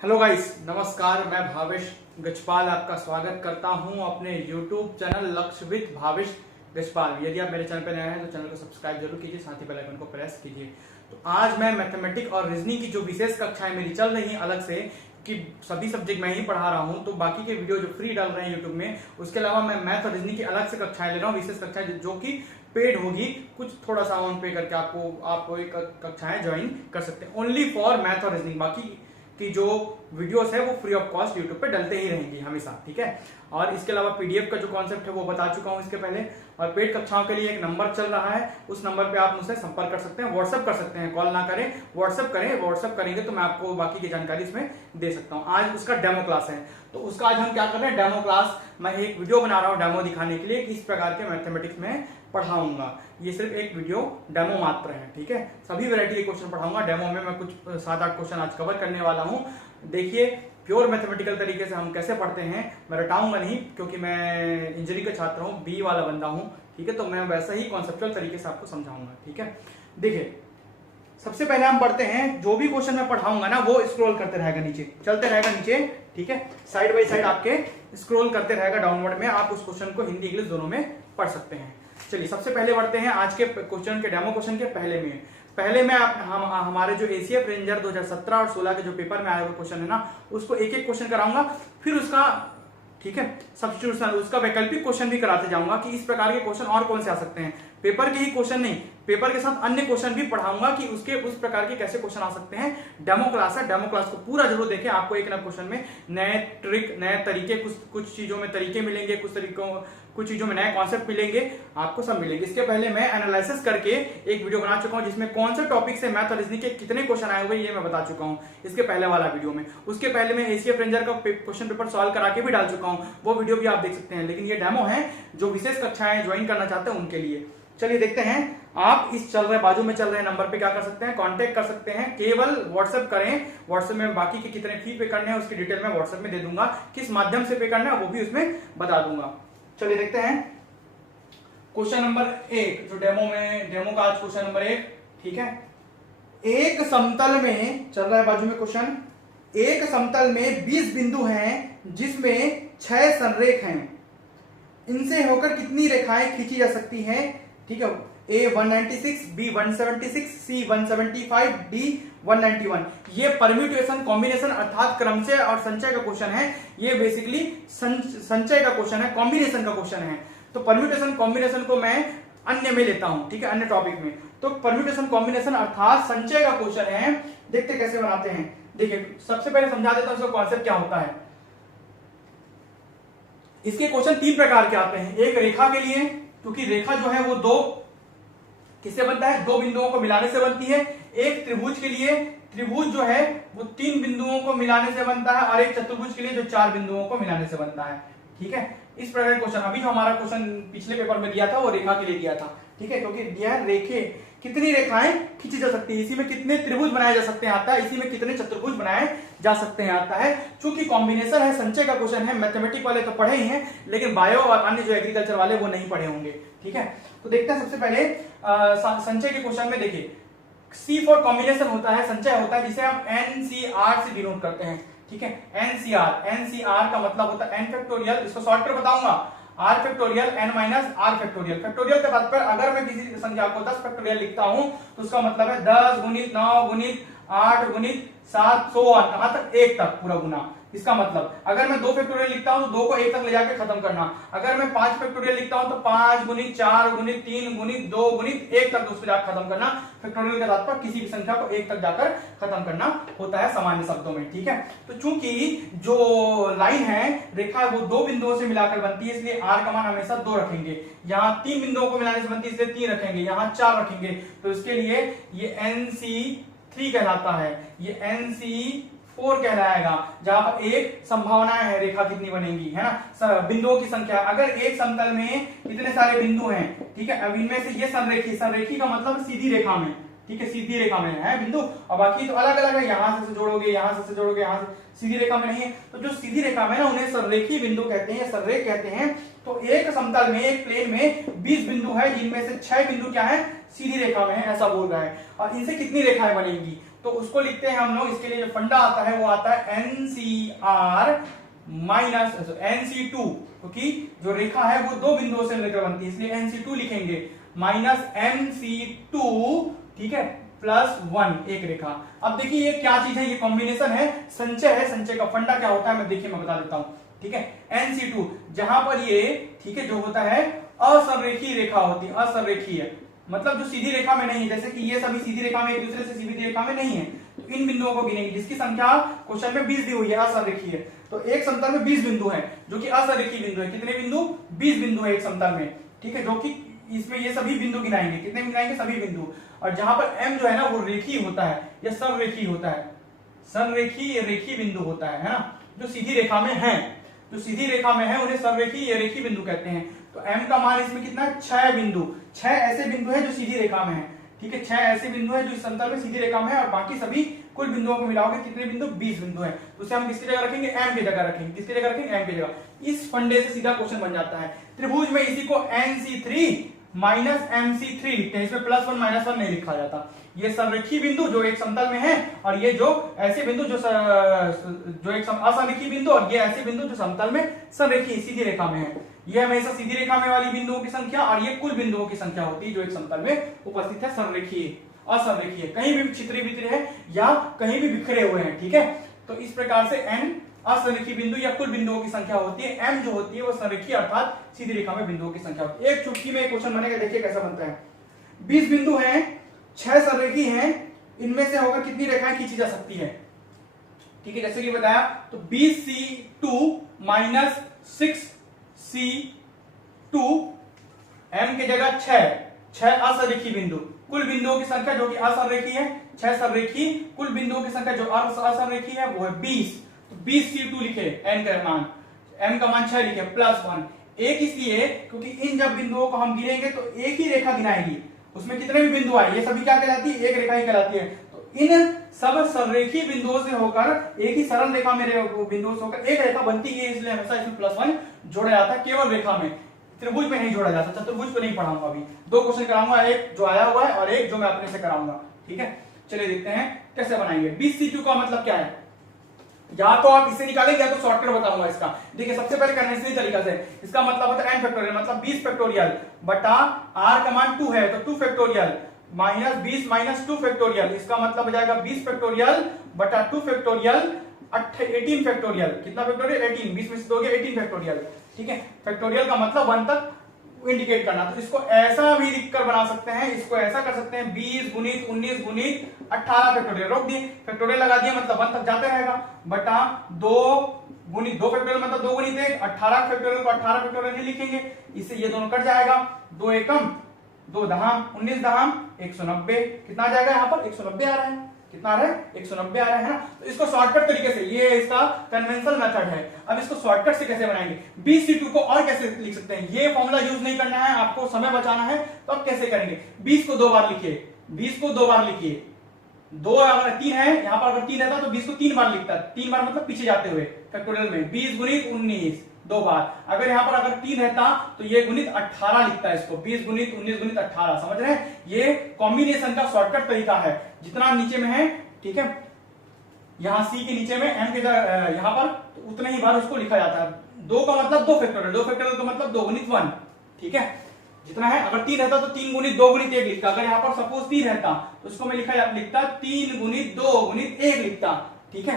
Hello guys, नमस्कार। मैं भावेश गजपाल आपका स्वागत करता हूं अपने YouTube चैनल लक्ष्य विद भावेश गजपाल। यदि आप मेरे चैनल पर नए हैं तो चैनल को सब्सक्राइब जरूर कीजिए, साथ ही बेल आइकन को प्रेस कीजिए। तो आज मैं मैथमेटिक्स और रीजनिंग की जो विशेष कक्षाएं मेरी चल रही हैं अलग से, कि सभी सब्जेक्ट मैं ही पढ़ा रहा हूं, तो बाकी के वीडियो जो फ्री डाल रहे हैं यूट्यूब में, उसके अलावा मैं मैथ और रीजनिंग की अलग से कक्षाएं ले रहा हूं, विशेष कक्षाएं जो कि पेड होगी। कुछ थोड़ा सा अमाउंट पे करके आपको एक कक्षाएं ज्वाइन कर सकते हैं, ओनली फॉर मैथ और रीजनिंग। बाकी की जो वीडियोस है वो फ्री ऑफ कॉस्ट यूट्यूब पे डलते ही रहेंगी हमेशा, ठीक है। और इसके अलावा पीडीएफ का जो कॉन्सेप्ट है वो बता चुका हूं इसके पहले। और पेड कक्षाओं के लिए एक नंबर चल रहा है, उस नंबर पे आप मुझसे संपर्क कर सकते हैं, व्हाट्सएप कर सकते हैं, कॉल ना करें, व्हाट्सएप करें। व्हाट्सएप करेंगे तो मैं आपको बाकी की जानकारी इसमें दे सकता हूं। आज उसका डेमो क्लास है, तो उसका आज हम क्या कर रहे हैं, डेमो क्लास। मैं एक वीडियो बना रहा हूं डेमो दिखाने के लिए किस प्रकार के मैथमेटिक्स में पढ़ाऊंगा। ये सिर्फ एक वीडियो डेमो मात्र है, ठीक है। सभी वैरायटी के क्वेश्चन पढ़ाऊंगा डेमो में। मैं कुछ 7-8 क्वेश्चन आज कवर करने वाला हूं। देखिए, प्योर मैथमेटिकल तरीके से हम कैसे पढ़ते हैं, मैं रटाऊंगा नहीं, क्योंकि मैं इंजीनियरिंग का छात्र हूं, बी वाला बंदा हूं, ठीक है। तो मैं वैसा ही कॉन्सेप्चुअल तरीके से आपको समझाऊंगा, ठीक है। देखिए, सबसे पहले हम पढ़ते हैं, जो भी क्वेश्चन मैं पढ़ाऊंगा ना वो स्क्रॉल करते रहेगा नीचे, चलते रहेगा नीचे, ठीक है। साइड बाई साइड आपके स्क्रॉल करते रहेगा डाउनवर्ड में। आप उस क्वेश्चन को हिंदी इंग्लिश दोनों में पढ़ सकते हैं। चलिए, सबसे पहले बढ़ते हैं आज के क्वेश्चन के, डेमो क्वेश्चन के पहले में हमारे जो एसीएफ रेंजर 2017 और 16 के जो पेपर में आया हुआ क्वेश्चन है ना, उसको एक एक क्वेश्चन कराऊंगा, फिर उसका, ठीक है, सब्स्टिट्यूशन, उसका वैकल्पिक क्वेश्चन भी कराते जाऊंगा कि इस प्रकार के क्वेश्चन और कौन से आ सकते हैं। पेपर के ही क्वेश्चन नहीं, पेपर के साथ अन्य क्वेश्चन भी पढ़ाऊंगा कि उसके उस प्रकार के कैसे क्वेश्चन आ सकते हैं। डेमो क्लास है, डेमो क्लास को पूरा जरूर देखें। आपको एक ना क्वेश्चन में नए ट्रिक, नए तरीके, कुछ चीजों में तरीके मिलेंगे, कुछ चीजों में नए कॉन्सेप्ट मिलेंगे, आपको सब मिलेंगे। इसके पहले मैं एनालिसिस करके एक वीडियो बना चुका हूं, जिसमें कौन से टॉपिक से मैथ और रीजनिंग के कितने क्वेश्चन आए हुए ये मैं बता चुका हूं इसके पहले वाला वीडियो में। उसके पहले मैं एसीएफ रेंजर का क्वेश्चन पेपर सॉल्व करा के भी डाल चुका हूं, वो वीडियो भी आप देख सकते हैं। लेकिन ये डेमो है जो विशेष कक्षाएं ज्वाइन करना चाहते हैं उनके लिए। चलिए देखते हैं, आप इस बाजू में चल रहे नंबर पे क्या कर सकते हैं, कांटेक्ट कर सकते हैं। केवल व्हाट्सएप करें, व्हाट्सएप में बाकी के कितने फी पे करने हैं उसकी डिटेल में व्हाट्सएप में दे दूंगा, किस माध्यम से पे करना है वो भी उसमें बता दूंगा। चलिए देखते हैं क्वेश्चन नंबर 1, जो डेमो का आज क्वेश्चन नंबर 1, ठीक है। एक समतल में चल रहा है बाजू में क्वेश्चन, एक समतल में 20 बिंदु हैं जिसमें 6 संरेख हैं, इनसे होकर कितनी रेखाएं खींची जा सकती हैं, ठीक है। A 196, B 176, C 175, D 191। ये परम्यूटेशन कॉम्बिनेशन अर्थात क्रमचय और संचय का क्वेश्चन है। ये बेसिकली संचय का क्वेश्चन है, कॉम्बिनेशन का क्वेश्चन है। तो परम्यूटेशन कॉम्बिनेशन को मैं अन्य में लेता हूं, ठीक है, अन्य टॉपिक में। तो परम्यूटेशन कॉम्बिनेशन अर्थात संचय का क्वेश्चन है। देखते कैसे बनाते हैं। देखिए, सबसे पहले समझा देता हूं इसका कॉन्सेप्ट क्या होता है। इसके क्वेश्चन 3 प्रकार के आते हैं। एक रेखा के लिए, क्योंकि रेखा जो है वो 2 किससे बनता है, 2 बिंदुओं को मिलाने से बनती है। एक त्रिभुज के लिए, त्रिभुज जो है वो 3 बिंदुओं को मिलाने से बनता है, और एक चतुर्भुज के लिए जो 4 बिंदुओं को मिलाने से बनता है, ठीक है। इस प्रकार क्वेश्चन, अभी जो हमारा क्वेश्चन पिछले पेपर में दिया था वो रेखा के लिए दिया था, ठीक है। क्योंकि दिया है रेखे, कितनी रेखाएं खींची जा सकती है, इसी में कितने त्रिभुज बनाए जा सकते हैं आता है, इसी में कितने चतुर्भुज बनाए जा सकते हैं आता है। चूंकि कॉम्बिनेशन है, संचय का क्वेश्चन है, मैथमेटिक्स वाले तो पढ़े ही हैं, लेकिन बायो और अन्य जो एग्रीकल्चर वाले वो नहीं पढ़े होंगे, ठीक है। तो देखते हैं सबसे पहले संचय के क्वेश्चन में। देखिए, C फॉर कॉम्बिनेशन होता है, संचय होता है, जिसे हम NCR से डिनोट करते हैं, ठीक है। NCR का मतलब होता है n फैक्टोरियल, इसको शॉर्ट कर बताऊंगा, R factorial n minus R factorial. Factorial का तात्पर्य, अगर मैं किसी संख्या को 10 फैक्टोरियल लिखता हूं तो उसका मतलब है 10 गुणित 9 गुणित 8 गुणित 7 कहां तक, 1 तक पूरा गुना। इसका मतलब अगर मैं 2 फैक्टोरियल लिखता हूं तो 2 को 1 तक ले जाके खत्म करना। अगर मैं 5 फैक्टोरियल लिखता हूं तो 5 गुणित 4 गुणित 3 गुणित 2 गुणित 1 तक उसको जाकर खत्म करना। फैक्टोरियल का तात्पर्य किसी भी संख्या को 1 तक जाकर खत्म करना होता है सामान्य शब्दों में, ठीक है। तो चूंकि जो लाइन है, रेखा है, वो 2 बिंदुओं से मिलाकर बनती है, इसलिए R का मान हमेशा 2 रखेंगे। यहाँ 3 बिंदुओं को मिलाने से बनती है, इसलिए 3 रखेंगे, यहाँ 4 रखेंगे। तो इसके लिए ये NC3 कहलाता है, ये NC4 कहलाएगा, जहां पर एक संभावना है रेखा कितनी बनेगी, है ना, बिंदुओं की संख्या। अगर एक समतल में इतने सारे बिंदु हैं, ठीक है, अब इनमें से ये संरेखी का मतलब सीधी रेखा में, ठीक है, सीधी रेखा में है बिंदु, और बाकी तो अलग अलग है, यहां से जोड़ोगे, यहां से जोड़ोगे, यहां से, सीधी रेखा में नहीं है। तो जो सीधी रेखा में ना, उन्हें संरेखी बिंदु कहते हैं, संरेख कहते हैं। तो एक समतल में, एक प्लेन में 20 बिंदु है, जिनमें से 6 बिंदु क्या है, सीधी रेखा में है, ऐसा बोल रहा है। और इनसे कितनी रेखाएं बनेंगी, तो उसको लिखते हैं हम लोग, इसके लिए जो फंडा आता है वो आता है NCR माइनस NC2, क्योंकि जो रेखा है वो दो बिंदुओं से मिलकर बनती है, इसलिए NC2 लिखेंगे माइनस MC2, ठीक है, +1 एक रेखा। अब देखिए ये क्या चीज है, ये कॉम्बिनेशन है, संचय है। संचय का फंडा क्या होता है मैं देखिए मैं बता देता हूं, ठीक है। NC2 जहां पर ये, ठीक है, जो होता है असंरेखीय रेखा होती है, असंरेखीय मतलब जो सीधी रेखा में नहीं है, जैसे कि ये सभी सीधी रेखा में एक दूसरे से सीधी रेखा में नहीं है, तो इन बिंदुओं को गिनेंगे जिसकी संख्या क्वेश्चन में 20 दी हुई है, असंरेखीय। तो एक समतल में 20 बिंदु है जो कि असंरेखीय बिंदु है। कितने बिंदु? 20 बिंदु है एक समतल में, ठीक है, जो कि इसमें ये सभी बिंदु गिनाएंगे। कितने गिनाएंगे? सभी बिंदु। और जहां पर M जो है ना वो रेखीय होता है या संरेखीय होता है, संरेखीय रेखीय बिंदु होता है ना, जो सीधी रेखा में है, जो सीधी रेखा में है उन्हें संरेखीय या रेखीय बिंदु कहते हैं। तो M का मान इसमें कितना है? 6 बिंदु। 6 ऐसे बिंदु है जो सीधी रेखा में है, ठीक है, 6 ऐसे बिंदु है जो इस समतल में सीधी रेखा में है, और बाकी सभी कुल बिंदुओं को मिलाओगे कितने बिंदु? 20 बिंदु है। तो उसे हम किसकी जगह रखेंगे? M की जगह रखेंगे। किसकी जगह रखेंगे? M की जगह। इस फंडे से सीधा क्वेश्चन बन जाता है। त्रिभुज में इसी को NC3 माइनस MC3 लिखते हैं, इसमें +1 -1 नहीं लिखा जाता। ये संरेखीय बिंदु जो एक समतल में है, और ये जो ऐसे बिंदु जो एक असंरेखीय बिंदु, और ये ऐसे बिंदु जो समतल में संरेखीय सीधी रेखा में है। ये हमेशा सीधी रेखा में वाली बिंदुओं की संख्या और ये कुल बिंदुओं की संख्या होती है जो एक समतल में उपस्थित है, संरेखीय, असंरेखीय, कहीं भी छितरी बितरी है या कहीं भी बिखरे हुए हैं, ठीक है। तो इस प्रकार से n असंरेखीय बिंदु या कुल बिंदुओं की संख्या होती है, m जो होती है वो संरेखीय अर्थात सीधी रेखा में बिंदुओं की संख्या होती है। एक चुटकी में एक क्वेश्चन बनेगा, देखिए कैसा बनता है। 20 बिंदु हैं, 6 संरेखीय हैं, इनमें से होकर कितनी रेखाएं खींची जा सकती है, ठीक है, जैसे कि बताया। तो 20C2 माइनस 6C2, M की जगह 6 असंरेखीय बिंदु, कुल बिंदुओं की संख्या जो कि असंरेखीय है 6 संरेखीय, कुल बिंदुओं की संख्या जो असंरेखीय है वो है 20। तो 20C2 लिखे, n का मान, m का मान 6 लिखे, +1 एक, इसलिए क्योंकि इन जब बिंदुओं को हम गिनेंगे तो एक ही रेखा गिनाएगी, उसमें कितने भी बिंदु आए ये सभी क्या कहलाती है? एक रेखा ही कहलाती है। तो इन सब संरेखीय बिंदुओं से होकर एक ही सरल रेखा में बिंदुओं से होकर एक रेखा बनती है, इसलिए हमेशा इसमें +1 जोड़ा जाता है, केवल रेखा में, त्रिभुज में नहीं जोड़ा जाता। चतुर्भुज को नहीं पढ़ाऊंगा अभी, 2 क्वेश्चन कराऊंगा, एक जो आया हुआ है और एक जो मैं अपने से कराऊंगा, ठीक है। चलिए देखते हैं कैसे बनाएंगे। 20C2 का मतलब क्या है, या तो आप इसे निकालेंगे या तो शॉर्टकट बताऊंगा इसका। देखिए सबसे पहले कन्वेंशनल तरीका से इसका मतलब होता है n फैक्टोरियल, मतलब 20 फैक्टोरियल बटा r का मान 2 है तो 2 फैक्टोरियल माइनस 20 माइनस 2 फैक्टोरियल, इसका मतलब हो जाएगा 20 फैक्टोरियल बटा 2 फैक्टोरियल 18 फैक्टोरियल। कितना फैक्टोरियल? 18, 20 में से 2 गया 18 फैक्टोरियल, ठीक है। फैक्टोरियल का मतलब 1 तक इंडिकेट करना। तो इसको ऐसा भी लिखकर बना सकते हैं, इसको ऐसा कर सकते हैं 20 गुणित 19 गुणित 18 फैक्टोरियल, रोक दिए, फैक्टोरियल लगा दिए, मतलब 1 तक जाते रहेगा, बटा 2 गुणित 2 फैक्टोरियल मतलब 2 गुणित 1, 18 फैक्टोरियल को 18 फैक्टोरियल ही लिखेंगे, इससे ये दोनों कट जाएगा, 2 एकम 2 दहाम 19 दहाम 190, कितना आ जाएगा यहाँ पर? 190 आ रहा है। कितना आ रहा है? 190 आ रहा है ना। तो इसको शॉर्टकट तरीके से, ये इसका कन्वेंशनल मेथड है। अब इसको शॉर्टकट से कैसे बनाएंगे? 20C2 को और कैसे लिख सकते हैं? ये फॉर्मूला यूज नहीं करना है, आपको समय बचाना है, तो अब कैसे करेंगे? 20 को 2 बार लिखिए, 20 को 2 बार लिखिए, 2 अगर 3 है, यहां पर अगर 3 रहता तो 20 को 3 बार लिखता, 3 बार मतलब पीछे जाते हुए फैक्टोरियल में, 20 गुणित 19 2 बार। अगर यहां पर अगर 3 रहता तो ये गुणित 18 लिखता है इसको, 20 गुणित 19 गुणित 18, समझ रहे हैं? ये कॉम्बिनेशन का शॉर्टकट तरीका है, जितना नीचे में है, ठीक है, यहां C के नीचे में M के यहां पर तो उतना ही बार उसको लिखा जाता है। 2 का मतलब 2 फैक्टोरियल, 2 फैक्टोरियल का मतलब 2 गुणित 1, ठीक है, जितना है। अगर 3 रहता तो 3 गुणित 2 गुणित 1 लिखता, अगर यहाँ पर सपोज 3 रहता तो उसको मैं लिखता 3 गुणित 2 गुणित 1 लिखता, ठीक है।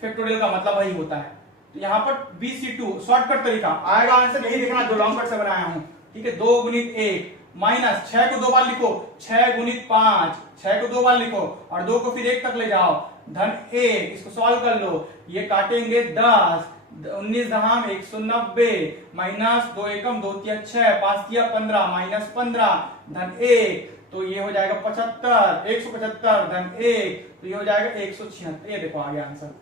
फैक्टोरियल का मतलब वही होता है। तो यहाँ पर 20C2 शॉर्टकट तरीका आएगा, आंसर यही देखना जो लॉन्ग कट से बनाया हूं, ठीक है। 2 गुणित 1 माइनस 6 को 2 बार लिखो, 6 गुणित 5, 6 को 2 बार लिखो और 2 को फिर 1 तक ले जाओ, धन 1, इसको सॉल्व कर लो, ये काटेंगे 10, 19 दहाम 190 माइनस 2 एकम 2 तिया 6, 5 तिया 15 माइनस 15 धन 1, तो ये हो जाएगा 75, 175 धन 1, तो ये हो जाएगा 176। ये देखो आ गया आंसर,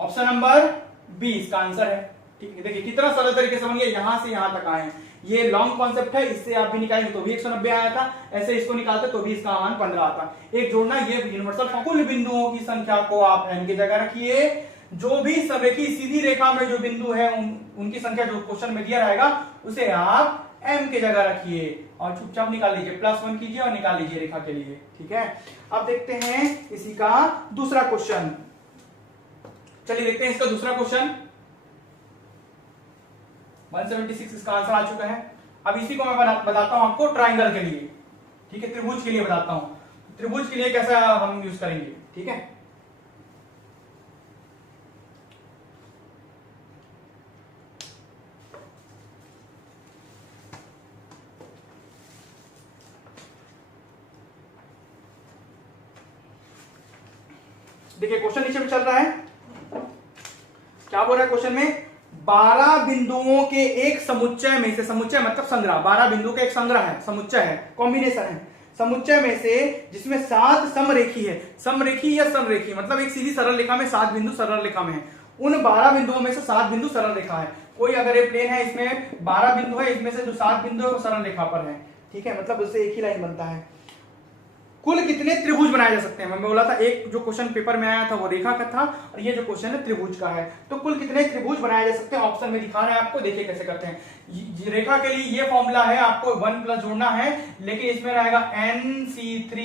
ऑप्शन नंबर 20 का आंसर है, ठीक है। देखिए कितना सरल तरीके से बन गया, यहां से यहां तक आए। ये लॉन्ग कॉन्सेप्ट है, इससे आप भी निकालेंगे तो भी 190 आया था, ऐसे इसको निकालते तो भी इसका मान 15 आता। एक जोड़ना, ये यूनिवर्सल कुल बिंदुओं की संख्या को आप n की जगह रखिए, जो भी संरेखीय सीधी रेखा में जो बिंदु है उनकी संख्या जो क्वेश्चन में दिया रहेगा उसे आप m की जगह रखिए और चुपचाप निकाल लीजिए, +1 कीजिए और निकाल लीजिए रेखा के लिए। ठीक है, अब देखते हैं इसी का दूसरा क्वेश्चन। चलिए देखते हैं इसका दूसरा क्वेश्चन। 176 इसका आंसर आ चुका है। अब इसी को मैं बताता हूं आपको ट्राइंगल के लिए। ठीक है, त्रिभुज के लिए बताता हूं, त्रिभुज के लिए कैसा हम यूज करेंगे। ठीक है, देखिए क्वेश्चन नीचे में चल रहा है, क्या बोल रहा है क्वेश्चन में, 12 बिंदुओं के एक समुच्चय में से, समुच्चय मतलब संग्रह, 12 बिंदु का एक संग्रह है, समुच्चय है, कॉम्बिनेशन है, समुच्चय में से जिसमें 7 समरेखी है, समरेखी या सररेखी मतलब एक सीधी सरल रेखा में 7 बिंदु सरल रेखा में है, उन 12 बिंदुओं में से 7 बिंदु सरल रेखा है। कोई अगर ये प्लेन है, इसमें 12 बिंदु है, इसमें से जो 7 बिंदु है वो सरल रेखा पर है। ठीक है, मतलब उससे एक ही लाइन बनता है। कुल कितने त्रिभुज बनाए जा सकते हैं, मैं बोला था एक जो क्वेश्चन पेपर में आया था वो रेखा का था और ये जो क्वेश्चन है त्रिभुज का है। तो कुल कितने त्रिभुज बनाए जा सकते हैं, ऑप्शन में दिखा रहा है आपको, देखिए कैसे करते हैं। रेखा के लिए ये फॉर्मूला है, आपको 1 प्लस जोड़ना है, लेकिन इसमें रहेगा NC3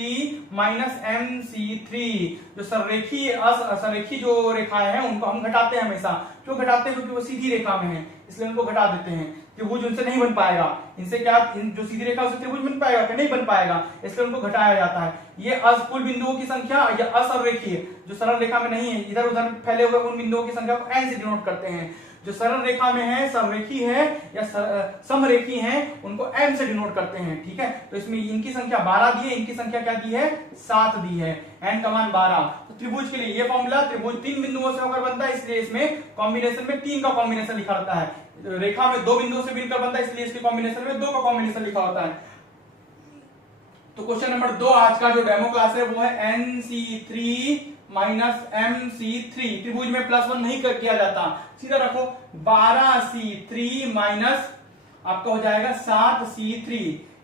माइनस MC3। जो सररेखी जो रेखाएं हैं उनको हम घटाते हैं हमेशा। क्यों घटाते हैं, क्योंकि वो सीधी रेखा में है, इसलिए उनको घटा देते हैं। त्रिभुज उनसे नहीं बन पाएगा, इनसे क्या जो सीधी रेखा उससे त्रिभुज बन पाएगा कि नहीं बन पाएगा, इसलिए उनको घटाया जाता है। ये कुल बिंदुओं की संख्या या असररेखीय जो सरल रेखा में नहीं है, इधर उधर फैले हुए उन बिंदुओं की संख्या को n से डिनोट करते हैं। जो सरल रेखा में है, सररेखी है या समरेखी है, उनको m से डिनोट करते हैं। ठीक है, तो इसमें इनकी संख्या 12 दी है, इनकी संख्या क्या दी है, 7 दी है, n का मान 12। तो त्रिभुज के लिए ये फॉर्मूला, त्रिभुज 3 बिंदुओं से होकर बनता है, इसलिए इसमें कॉम्बिनेशन में 3 का कॉम्बिनेशन लिखा रहता है। रेखा में 2 बिंदुओं से मिलकर बनता है, इसलिए इसके कॉम्बिनेशन में 2 का कॉम्बिनेशन लिखा होता है। तो क्वेश्चन नंबर 2 आज का जो डेमो क्लास है वो है NC3 माइनस MC3। त्रिभुज में +1 नहीं किया जाता, सीधा रखो 12C3 माइनस आपका हो जाएगा 7C3।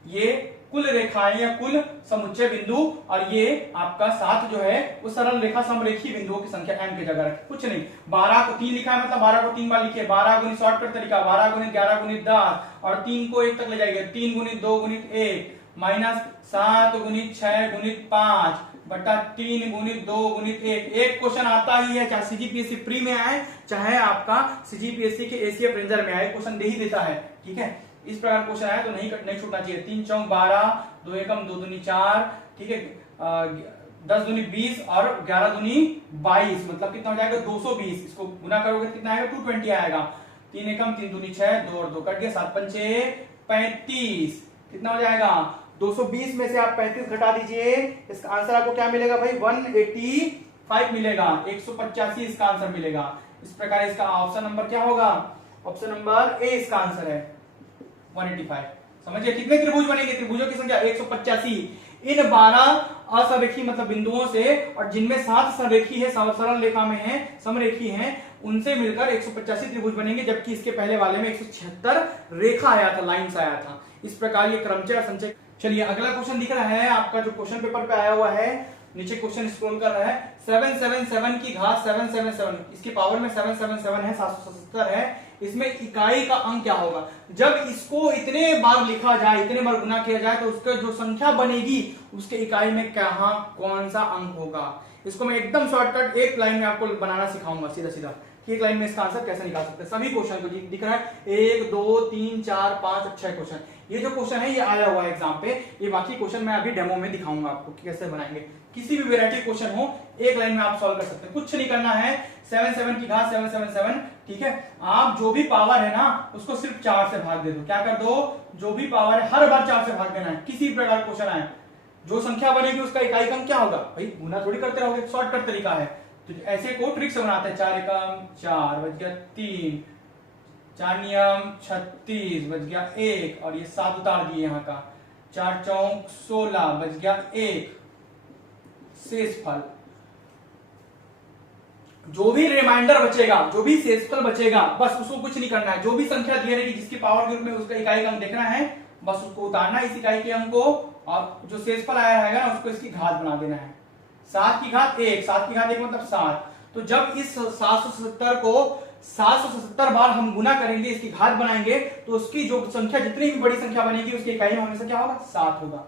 ये कुल रेखाएं या कुल समुच्चय बिंदु, और ये आपका 7 जो है वो सरल रेखा समरेखी बिंदुओं की संख्या m की जगह रखे, कुछ नहीं। 12 को 3 लिखा है, मतलब 12 को 3 बार लिखिए, 12 गुणित शॉर्टकट तरीका, 12 गुणित 11 गुणित 10 और 3 को 1 तक ले जाएंगे, 3 गुणित 2 गुणित 1 माइनस 7 गुणित 6 गुणित 5 बटा 3 गुणित 2 गुणित 1। एक क्वेश्चन आता ही है, चाहे सीजीपीएससी प्री में आए चाहे आपका सीजीपीएससी के एसीएफ रेंजर में आए, क्वेश्चन दे ही देता है। ठीक है, इस प्रकार क्वेश्चन आया तो नहीं छूटना चाहिए। 3 चौक 12, 2 एकम 2 दूनी 4, ठीक है, 10 दूनी 20 और 11 दूनी 22, मतलब कितना हो जाएगा 220। इसको गुना करोगे कितना आएगा 220 आएगा। 3 एकम 3 दूनी 6, 2 और 2 कट गया, 7 पंचे 35, कितना हो जाएगा 220 में से आप 35 घटा दीजिए, इसका आंसर आपको क्या मिलेगा भाई 185 मिलेगा, 185 इसका आंसर मिलेगा। इस प्रकार इसका ऑप्शन नंबर क्या होगा, ऑप्शन नंबर ए इसका आंसर है 185। समझिए कितने त्रिभुज बनेंगे, त्रिभुजों की संख्या 185। इन 12 असरेखी मतलब बिंदुओं से और जिनमें 7 सररेखी है, सरल रेखा में है, समरेखी है, उनसे मिलकर 185 त्रिभुज बनेंगे, जबकि इसके पहले वाले में 176 रेखा आया था, लाइंस आया था। इस प्रकार ये क्रमचय और संचय। चलिए अगला क्वेश्चन दिख रहा है आपका जो क्वेश्चन पेपर पे आया हुआ है, नीचे क्वेश्चन स्क्रॉल कर रहा है, 777 की घात 777, इसकी पावर में 777 है, 777 है, इसमें इकाई का अंक क्या होगा। जब इसको इतने बार लिखा जाए, इतने बार गुना किया जाए, तो उसका जो संख्या बनेगी उसके इकाई में कहां कौन सा अंक होगा। इसको मैं एकदम शॉर्टकट एक लाइन में आपको बनाना सिखाऊंगा, सीधा सीधा एक लाइन में इसका आंसर कैसे निकाल सकते हैं। सभी क्वेश्चन को दिख रहा है 1 2 3 4 5 6 क्वेश्चन। ये जो क्वेश्चन है ये आया हुआ है एग्जाम पे, ये बाकी क्वेश्चन मैं अभी डेमो में दिखाऊंगा आपको कि कैसे बनाएंगे। किसी भी वैरायटी क्वेश्चन हो एक लाइन में आप सॉल्व कर सकते हैं, कुछ नहीं करना है। 7 की घात 777, ठीक है, आप जो भी पावर है ना उसको सिर्फ 4 से भाग दे दो। क्या कर दो, जो भी पावर है हर बार 4 से भाग देना है। किसी भी प्रकार क्वेश्चन आए, जो संख्या बनेगी उसका इकाई का क्या होगा, भाई गुना थोड़ी करते रहोगे, शॉर्टकट तरीका है। तो ऐसे को ट्रिक से बनाते हैं, 4 एकम 4 बच गया 3, 4 नियम 36 बच गया 1 और ये 7 उतार दिए यहाँ का, 4 चौक 16 बच गया 1 शेष फल। जो भी रिमाइंडर बचेगा, जो भी शेषफल बचेगा, बस उसको कुछ नहीं करना है। जो भी संख्या दी रहेगी जिसकी पावर के रूप में उसका इकाई का अंक देखना है, बस उसको उतारना इस इकाई के अंक को, और जो शेषफल आया रहेगा ना उसको इसकी घात बना देना है। 7 की घात 1, 7 की घात 1 मतलब 7। तो जब इस 770 को 777 बार हम गुना करेंगे, इसकी घात बनाएंगे, तो उसकी जो संख्या जितनी भी बड़ी संख्या बनेगी उसकी इकाई में हमेशा क्या होगा, 7 होगा।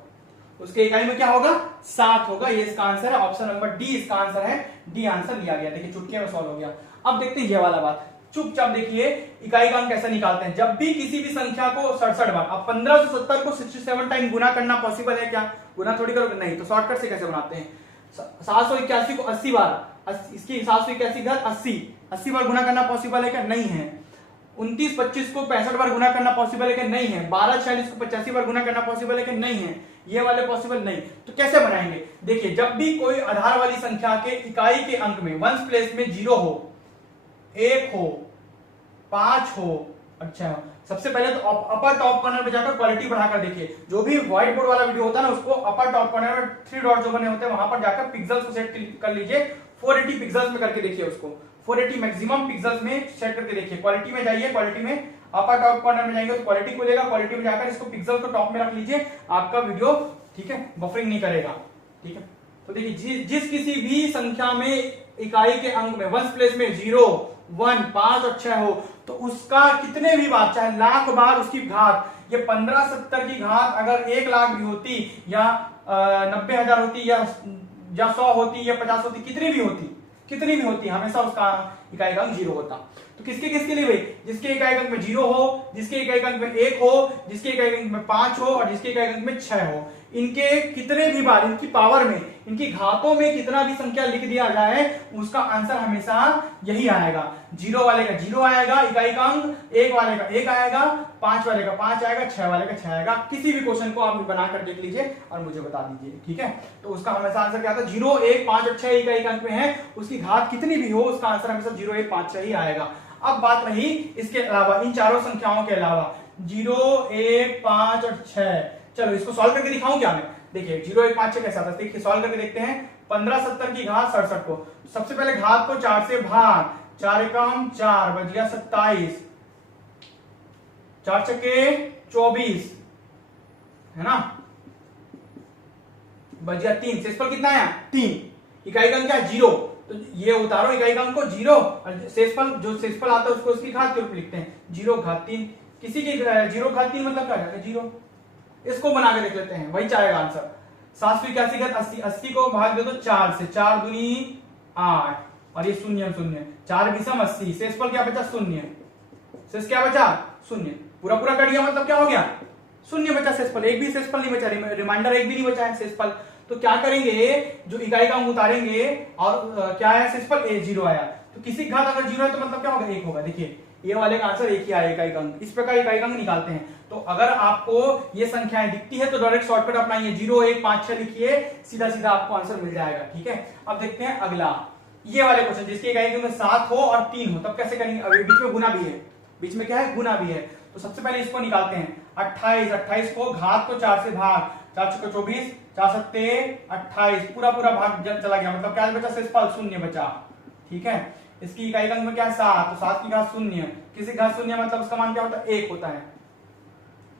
उसके इकाई में क्या होगा, 7 होगा। ये इसका आंसर है, ऑप्शन नंबर डी इसका आंसर है। डी आंसर लिया गया। देखिए चुटकी में सॉल्व हो गया। अब देखते हैं ये वाला बात। चुपचाप देखिए इकाई का अंक कैसे निकालते हैं। जब भी किसी भी संख्या को 67 बार, अब 1570 को 67 टाइम गुना करना पॉसिबल है क्या? गुना थोड़ी करोगे, नहीं। तो शॉर्टकट से कैसे बनाते हैं, 781 को 80 बार, इसकी 781 घात 80 बार गुना करना पॉसिबल है क्या? नहीं है। 2925 को 65 बार गुना करना पॉसिबल है कि नहीं है। 1246 को 85 बार गुना करना पॉसिबल है कि नहीं है। ये वाले पॉसिबल नहीं। तो कैसे बनाएंगे, देखिए जब भी कोई आधार वाली संख्या के इकाई के अंक में वंस प्लेस में 0 हो, 1 हो, 5 हो, अच्छा सबसे पहले तो अपर टॉप कॉर्नर में जाकर क्वालिटी बढ़ाकर देखिए। जो भी व्हाइट बोर्ड वाला वीडियो होता है ना, उसको अपर टॉप कॉर्नर में 3 डॉट जो बने होते हैं वहां पर जाकर पिक्सल्स को सेट कर लीजिए। 480 पिक्सल्स में करके देखिए उसको, 480 मैक्सिमम पिक्सल्स में सेट करके देखिए। क्वालिटी में जाइए, क्वालिटी में अपर टॉप कॉर्नर में जाएंगे तो क्वालिटी खुलेगा। क्वालिटी में जाकर इसको पिक्सल को टॉप में रख लीजिए, आपका वीडियो ठीक है बफरिंग नहीं करेगा। ठीक है, तो देखिए जिस किसी भी संख्या में इकाई के अंक में वंस प्लेस में 0, 1, 5 और 6 हो, तो उसका कितने भी बार, चाहे लाख बार उसकी घात, ये 1570 की घात अगर 1 लाख भी होती या 90,000 होती या 100 होती या 50 होती, कितनी भी होती, हमेशा उसका इकाई का अंक 0 होता। तो किसके लिए भाई, जिसके इकाई अंक में 0 हो, जिसके इकाई अंक में 1 हो, जिसके इकाई अंक में 5 हो और जिसके इकाई अंक में 6 हो, इनके कितने भी बार, इनकी पावर में, इनकी घातों में कितना भी संख्या लिख दिया जाए, उसका आंसर हमेशा यही आएगा। 0 वाले का 0 आएगा इकाई का अंक, 1 वाले का 1 आएगा, 5 वाले का 5 आएगा, 6 वाले का 6 आएगा। किसी भी क्वेश्चन को आप बनाकर देख लीजिए और मुझे बता दीजिए। ठीक है, तो उसका हमेशा आंसर क्या आता है, 0, 1, 5 और 6 इकाई का अंक में है, उसकी घात कितनी भी हो उसका आंसर हमेशा 0, 1, 5, 6 ही आएगा। अब बात रही इसके अलावा, इन चारों संख्याओं के अलावा 0, 1, 5 और 6, चलो इसको सॉल्व करके दिखाऊं क्या मैं? देखिए 0, 1, 5, 6 कैसा था, देखिए सॉल्व करके देखते हैं। 1570 की घात 67 को, सबसे पहले घात को 4 से भाग, 4 एकम 4 बच गया 27, 4 छक्के 24 है ना, बच गया 3, शेषफल कितना आया 3, इकाई का अंक क्या 0, तो ये उतारो इकाई का अंक को 0 और शेषफल, जो शेषफल आता है उसको उसकी घात के रूप में लिखते हैं, 0 घात 3। किसी की 0 घात 3 मतलब क्या है 0, इसको बना के देख लेते हैं, वही चाहेगा आंसर। 781 घात 80, 80 को भाग दे दो 4 से, 4 दूनी 8 और ये 0 0, 4 बीसम 80, शेषफल क्या बचा 0, शेष क्या बचा 0, पूरा कट गया, मतलब क्या हो गया 0 बचा शेषफल, एक भी शेषफल नहीं बचा, रिमाइंडर एक भी नहीं बचा है शेषफल। तो क्या करेंगे, जो इकाई का अंक उतारेंगे और क्या आया शेषफल 0 आया, तो किसी घात अगर 0 है तो मतलब क्या होगा 1 होगा। देखिए ये वाले का आंसर 1 ही आया इकाई का अंक। इस प्रकार इकाई का अंक निकालते हैं। तो अगर आपको ये संख्याएं दिखती है तो डायरेक्ट शॉर्टकट अपनाइए, 0, 1, 5, 6 लिखिए, सीधा आपको आंसर मिल जाएगा। ठीक है, अब देखते हैं अगला, ये वाले क्वेश्चन जिसकी इकाई के अंक 7 हो और 3 हो, तब कैसे करेंगे? अभी बीच में गुना भी है, बीच में क्या है गुना भी है। तो सबसे पहले इसको निकालते हैं। 28 को घात को 4 से भाग, 4 छक्के 24, 4 सत्ते 28, पूरा भाग चला गया, मतलब क्या बचा शेषफल 0 बचा। ठीक है, इसकी इकाई का अंक में क्या है 7, तो 7 की घात 0, किसी घात 0 मतलब उसका मान क्या होता है 1 होता है।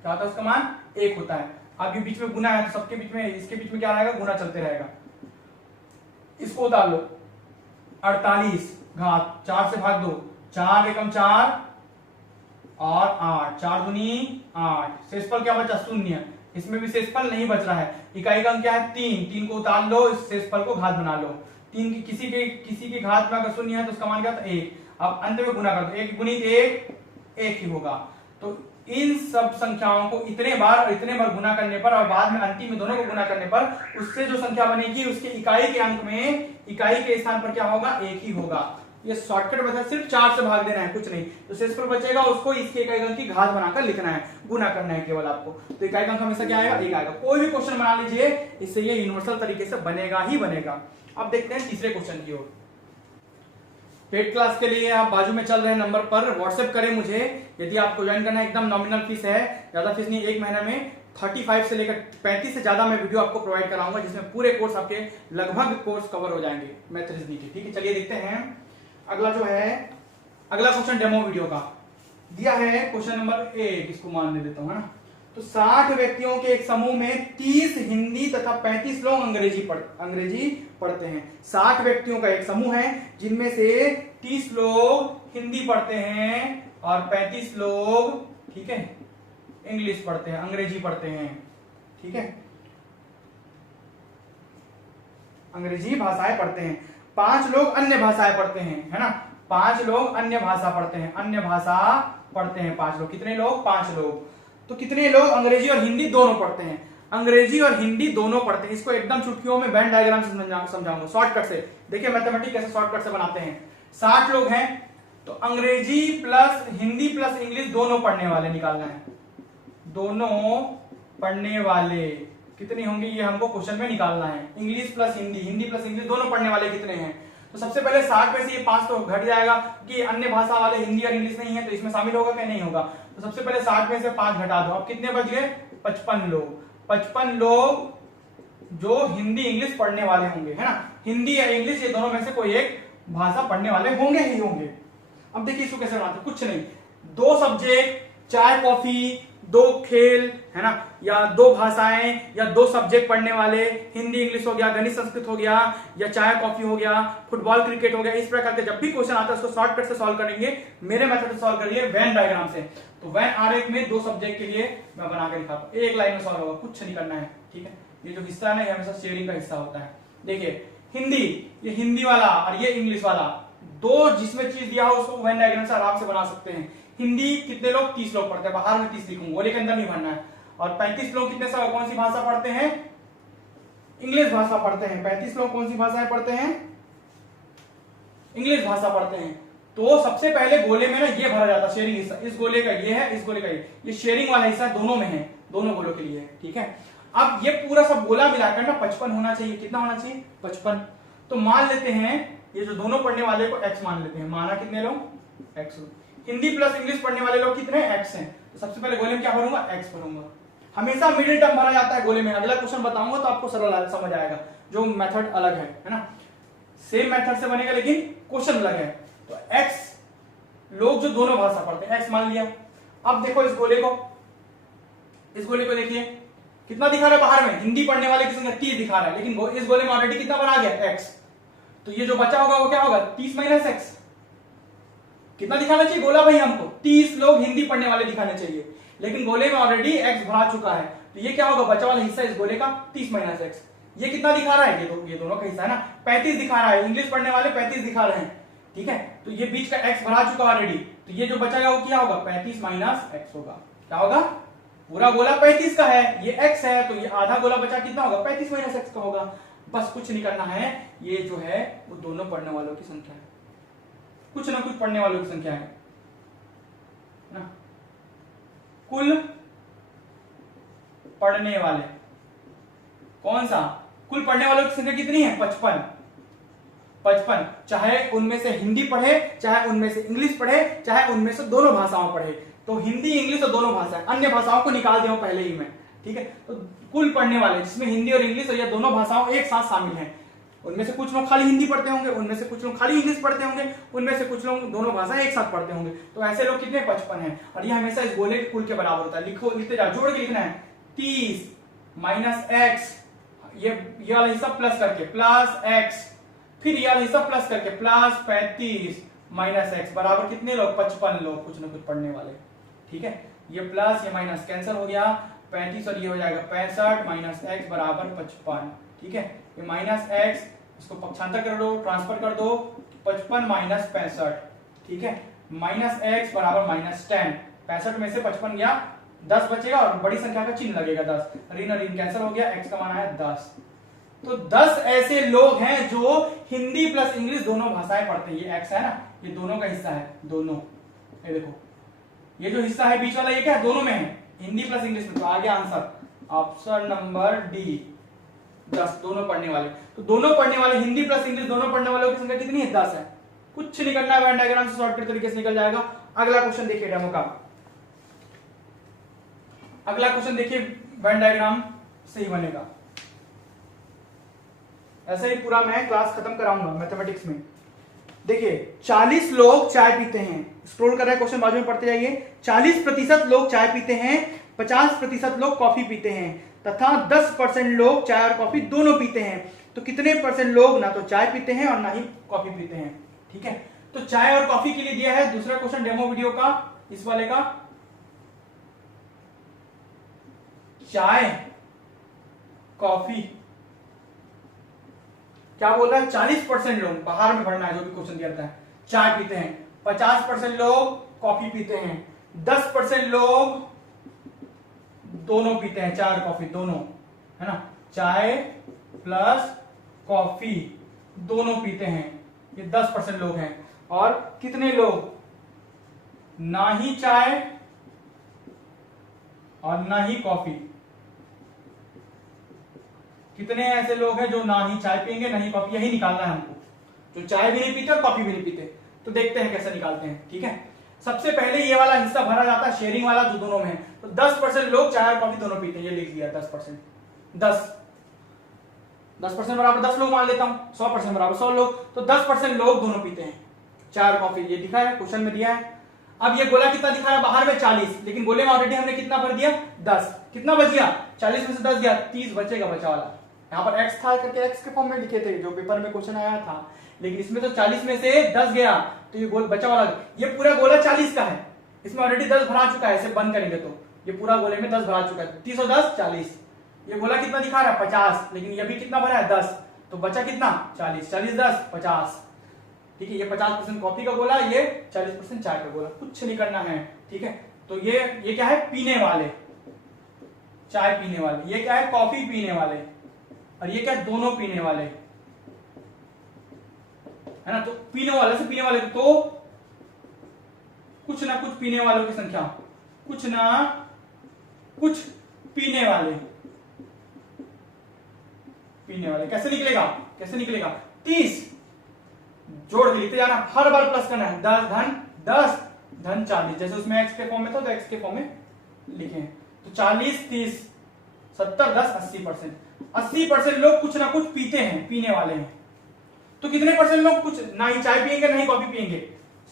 क्या होता है उसका मान 1 होता है। अभी बीच में गुना है तो सबके बीच में, इसके बीच में क्या रहेगा गुना चलते रहेगा। इसको उतार लो, 48 घात 4 से भाग दो, 4 एकम 4 और 8, 4 दूनी 8, शेषफल क्या बचा 0, इसमें भी शेषफल नहीं बच रहा है। इकाई का अंक क्या है 3 को उतार लो, इस शेषफल को घात बना लो। 3 की किसी की घात में अगर 0 है तो उसका मान क्या होता है 1। अब अंत में गुना कर दो, 1 गुणित 1 ही होगा। तो इन सब संख्याओं को इतने बार गुना करने पर और बाद में अंतिम में दोनों को गुना करने पर उससे जो संख्या बनेगी उसके इकाई के अंक में इकाई के स्थान पर क्या होगा 1 ही होगा। ये शॉर्टकट मेथड, सिर्फ 4 से भाग देना है, कुछ नहीं। तो शेषफल बचेगा, उसको इसके इकाई अंक की घात बनाकर लिखना है, गुना करना है केवल आपको। तो इकाई अंक हमेशा क्या आएगा 1 आएगा। कोई भी क्वेश्चन बना लीजिए, इससे ये यूनिवर्सल तरीके से बनेगा ही बनेगा। अब देखते हैं तीसरे क्वेश्चन की ओर। पेड क्लास के लिए आप बाजू में चल रहे नंबर पर व्हाट्सएप करें मुझे, यदि आपको ज्वाइन करना है। एकदम नॉमिनल फीस है, ज्यादा फीस नहीं। एक महीने में 35 से लेकर 35 से ज्यादा मैं वीडियो आपको प्रोवाइड कराऊंगा, जिसमें पूरे कोर्स आपके लगभग कोर्स कवर हो जाएंगे मैथ रीजनिंग के। ठीक है, चलिए देखते हैं अगला जो है, अगला क्वेश्चन डेमो वीडियो का दिया है। क्वेश्चन नंबर 1 इसको मान दे देता हूं, है ना। तो 60 व्यक्तियों के एक समूह में 30 हिंदी तथा 35 लोग अंग्रेजी पढ़ते हैं। 60 व्यक्तियों का एक समूह है जिनमें से 30 लोग हिंदी पढ़ते हैं और 35 लोग, ठीक है, इंग्लिश पढ़ते हैं, अंग्रेजी पढ़ते हैं, ठीक है, अंग्रेजी भाषाएं पढ़ते हैं। 5 लोग अन्य भाषाएं पढ़ते हैं, है ना, 5 लोग अन्य भाषा पढ़ते हैं, अन्य भाषा पढ़ते हैं 5 लोग। कितने लोग? 5 लोग। तो कितने लोग अंग्रेजी और हिंदी दोनों पढ़ते हैं? अंग्रेजी और हिंदी दोनों पढ़ते हैं। इसको एकदम चुटकियों में वेन डायग्राम से समझाऊंगा शॉर्टकट से। देखिए मैथमेटिक्स कैसे शॉर्टकट से बनाते हैं। 60 लोग हैं तो अंग्रेजी प्लस हिंदी प्लस इंग्लिश दोनों पढ़ने वाले निकालना है। दोनों पढ़ने वाले कितने होंगे ये हमको क्वेश्चन में निकालना है। English plus Hindi, Hindi plus English दोनों पढ़ने वाले कितने हैं? तो सबसे पहले 60 में से ये 5 तो घट जाएगा कि अन्य भाषा वाले हिंदी और इंग्लिश नहीं है, तो इसमें शामिल होगा क्या? नहीं होगा। तो सबसे पहले 60 में से 5 घटा दो। अब कितने बच गए? 55 लोग। 55 लोग जो हिंदी इंग्लिश पढ़ने वाले होंगे, है ना। हिंदी या इंग्लिश ये दोनों में से कोई एक भाषा पढ़ने वाले होंगे ही होंगे। अब देखिए इसको कैसे बनाते, कुछ नहीं, 2 सब्जेक्ट, चाय कॉफी, 2 खेल, है ना, या 2 भाषाएं या 2 सब्जेक्ट पढ़ने वाले, हिंदी इंग्लिश हो गया, गणित संस्कृत हो गया, या चाय कॉफी हो गया, फुटबॉल क्रिकेट हो गया। इस प्रकार के जब भी क्वेश्चन आता है उसको शॉर्टकट से सॉल्व करेंगे। मेरे मेथड से सॉल्व करिए वेन डायग्राम से। तो वेन आरेख में 2 सब्जेक्ट के लिए मैं बना के दिखाता हूं, एक लाइन में सॉल्व होगा, कुछ नहीं करना है, ठीक है। ये जो हिस्सा है ना, ये हमेशा शेयरिंग का हिस्सा होता है। देखिए हिंदी, ये हिंदी वाला और ये इंग्लिश वाला, 2 जिसमें चीज दिया हो उसको वेन डायग्राम से आराम से बना सकते हैं। हिंदी कितने लोग? 30 लोग पढ़ते हैं, बाहर में 30 लिखूंगा, गोले के अंदर नहीं भरना है। और 35 लोग कितने सब कौन सी भाषा पढ़ते हैं? इंग्लिश भाषा पढ़ते हैं। 35 लोग कौन सी भाषाएं पढ़ते हैं? इंग्लिश भाषा पढ़ते हैं। तो सबसे पहले गोले में ना ये भरा जाता है शेयरिंग हिस्सा, इस गोले का ये है, इस गोले का ये शेयरिंग वाला हिस्सा दोनों में है, दोनों गोलों के लिए है, ठीक है। अब ये पूरा सब गोला मिलाकर ना 55 होना चाहिए। कितना होना चाहिए? 55। तो मान लेते हैं ये जो दोनों पढ़ने वाले को x मान लेते हैं। माना कितने लोग? x। हिंदी प्लस इंग्लिश पढ़ने वाले लोग कितने? x हैं। तो सबसे पहले गोले में क्या भरूंगा? x भरूंगा। हमेशा मिडिल टर्म भरा जाता है गोले में। अगला क्वेश्चन बताऊंगा तो आपको सरल समझ आएगा, जो मेथड अलग है ना। सेम मेथड से बनेगा लेकिन क्वेश्चन अलग है। तो x लोग जो दोनों भाषा पढ़ते हैं, x मान लिया। अब देखो इस गोले को देखिए कितना दिखा रहा है बाहर में? हिंदी पढ़ने वाले की संख्या 30 दिखा रहा है, लेकिन इस गोले में ऑलरेडी कितना बना गया? x। तो ये जो बचा होगा वो क्या होगा? 30 माइनस x। कितना दिखाना चाहिए गोला भाई हमको? 30 लोग हिंदी पढ़ने वाले दिखाने चाहिए, लेकिन गोले में ऑलरेडी x भरा चुका है। तो ये क्या होगा? बचा वाला हिस्सा इस गोले का 30 माइनस x। ये कितना दिखा रहा है? ये दोनों का हिस्सा है ना, 35 दिखा रहा है। इंग्लिश पढ़ने वाले 35 दिखा रहे हैं, ठीक है। तो ये बीच का x भरा चुका ऑलरेडी, तो ये जो बचेगा वो क्या होगा? 35 माइनस x होगा। क्या होगा? पूरा गोला 35 का है, ये x है, तो ये आधा गोला बचा कितना होगा? 35 माइनस x का होगा। बस कुछ नहीं करना है, ये जो है वो दोनों पढ़ने वालों की संख्या है, कुछ ना कुछ पढ़ने वालों की संख्या है ना। कुल पढ़ने वाले कौन सा? कुल पढ़ने वालों की संख्या कितनी है? 55। चाहे उनमें से हिंदी पढ़े, चाहे उनमें से इंग्लिश पढ़े, चाहे उनमें से दोनों भाषाओं पढ़े। तो हिंदी इंग्लिश और दोनों भाषाएं, अन्य भाषाओं को निकाल दिया पहले ही मैं, ठीक है। तो कुल पढ़ने वाले जिसमें हिंदी और इंग्लिश और ये दोनों भाषाओं एक साथ शामिल हैं, उनमें से कुछ लोग खाली हिंदी पढ़ते होंगे, उनमें से कुछ लोग खाली इंग्लिश पढ़ते होंगे, उनमें से कुछ लोग दोनों भाषाएं एक साथ पढ़ते होंगे। तो ऐसे लोग कितने? 55 हैं। और ये हमेशा इस गोले के कुल के बराबर होता है। लिखते जाओ, जोड़ के लिखना है। 30 माइनस x, ये वाला हिस्सा प्लस करके प्लस x, फिर ये वाला हिस्सा प्लस करके प्लस 35 माइनस x बराबर कितने लोग? 55 लोग, कुछ ना कुछ पढ़ने वाले, ठीक है। ये प्लस ये माइनस कैंसिल हो गया, 35 और ये हो जाएगा 65 माइनस x बराबर 55, ठीक है। ये माइनस x इसको पक्षांतर कर दो, ट्रांसफर कर दो, 55 माइनस 65, ठीक है। माइनस x बराबर माइनस 10, 65 में से 55 गया, 10 बचेगा और बड़ी संख्या का चिन्ह लगेगा 10, ऋण और ऋण कैंसिल हो गया, x का मान आया 10। तो 10 ऐसे लोग हैं जो हिंदी प्लस इंग्लिश दोनों भाषाएं पढ़ते हैं। ये x है ना, ये दोनों का हिस्सा है, दोनों। ये देखो ये जो हिस्सा है बीच वाला, ये क्या है? दोनों में है, हिंदी प्लस इंग्लिश में। तो आ गया आंसर, ऑप्शन नंबर डी, 10 दोनों पढ़ने वाले। तो दोनों पढ़ने वाले हिंदी प्लस इंग्लिश दोनों पढ़ने वालों की संख्या कितनी है? 10 है। कुछ नहीं करना है, वेन डायग्राम से शॉर्टकट तरीके से निकल जाएगा। अगला क्वेश्चन देखिए डेमो का, अगला क्वेश्चन देखिए वेन डायग्राम से ही बनेगा। ऐसे ही पूरा मैं क्लास खत्म कराऊंगा मैथमेटिक्स में। देखिए 40 लोग चाय पीते हैं, स्क्रॉल कर रहे हैं क्वेश्चन, बाजू में पढ़ते जाइए। 40% लोग चाय पीते हैं, 50% लोग कॉफी पीते हैं तथा 10% लोग चाय और कॉफी दोनों पीते हैं। तो कितने परसेंट लोग ना तो चाय पीते हैं और ना ही कॉफी पीते हैं? ठीक है, तो चाय और कॉफी के लिए दिया है दूसरा क्वेश्चन डेमो वीडियो का, इस वाले का। चाय कॉफी क्या बोल रहा है? 40% लोग, बाहर में पढ़ना है जो भी क्वेश्चन दिया है, चाय पीते हैं, 50% लोग कॉफी पीते हैं, 10% लोग दोनों पीते हैं, चाय और कॉफी दोनों, है ना, चाय प्लस कॉफी दोनों पीते हैं, ये 10% लोग हैं। और कितने लोग ना ही चाय और ना ही कॉफी? कितने ऐसे लोग हैं जो ना ही चाय पियेंगे ना ही कॉफी? यही निकालना है हमको, जो चाय भी नहीं पीते और कॉफी भी नहीं पीते। तो देखते हैं कैसे निकालते हैं। ठीक है, सबसे पहले ये वाला हिस्सा भरा जाता है शेयरिंग वाला जो दोनों में है। तो 10% लोग चाय और कॉफी दोनों पीते हैं, ये लिख दिया 10%। 10% बराबर 10 लोग मान लेता हूं, 100% बराबर 100 लोग, तो 10% लोग दोनों पीते हैं, चाय और कॉफी। ये दिखा है, क्वेश्चन में दिया है। अब ये गोला कितना दिखा है बाहर में? 40, लेकिन गोले में ऑलरेडी हमने कितना भर दिया? 10। कितना बच गया? 40 में से 10 गया, 30 बचेगा बचा वाला। यहाँ पर x था करके x के फॉर्म में लिखे थे जो पेपर में क्वेश्चन आया था, लेकिन इसमें तो 40 में से 10 गया, तो ये गोल बचा वाला, ये पूरा गोला 40 का है, इसमें ऑलरेडी 10 भरा चुका है। इसे बंद करेंगे तो ये पूरा गोले में 10 भरा चुका है, 30 और 10 40। ये गोला कितना दिखा रहा है? 50, लेकिन ये भी कितना भरा है? 10, तो बचा कितना? 40, 40 10 50। ठीक है, ये 50% कॉफी का गोला, ये 40% चाय का गोला, कुछ नहीं करना है। ठीक है, तो ये क्या है? पीने वाले, चाय पीने वाले। ये क्या है? कॉफी पीने वाले। और ये क्या है? दोनों पीने वाले, है ना। तो पीने वाले से पीने वाले, तो कुछ ना कुछ पीने वालों की संख्या, कुछ ना कुछ पीने वाले, पीने वाले कैसे निकलेगा? कैसे निकलेगा? 30 जोड़ के लिखते जाना, हर बार प्लस करना है। 10 धन 10 धन 40, जैसे उसमें x के फॉर्म में था तो x के फॉर्म में लिखे। तो 40 30 70 10 80%। 80% लोग कुछ ना कुछ पीते हैं, पीने वाले हैं। तो कितने परसेंट लोग कुछ ना ही चाय पियेंगे ना ही कॉफी पियेंगे?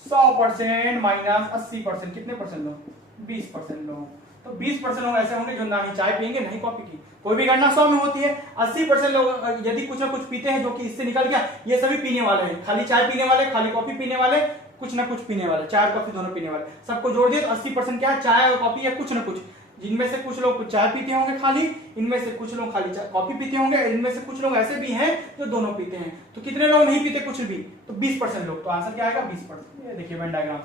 100% माइनस 80%, कितने परसेंट लोग? 20% लोग। तो 20% लोग ऐसे होंगे जो ना ही चाय पियेंगे ना ही कॉफी की। कोई भी गणना 100 में होती है। 80% लोग यदि कुछ ना कुछ पीते हैं, जो कि इससे निकल गया, ये सभी पीने वाले हैं, खाली चाय पीने वाले, खाली कॉफी पीने वाले, कुछ ना कुछ पीने वाले, चाय और कॉफी दोनों पीने वाले, सबको जोड़ दिए तो 80% क्या है? चाय और कॉफी या कुछ ना कुछ, जिनमें से कुछ लोग चाय पीते होंगे खाली, इनमें से कुछ लोग खाली कॉफी पीते होंगे, इनमें से कुछ लोग ऐसे भी हैं जो दोनों पीते हैं। तो कितने लोग नहीं पीते कुछ भी? तो 20% लोग। तो आंसर क्या आएगा? 20%। ये देखिए Venn diagram.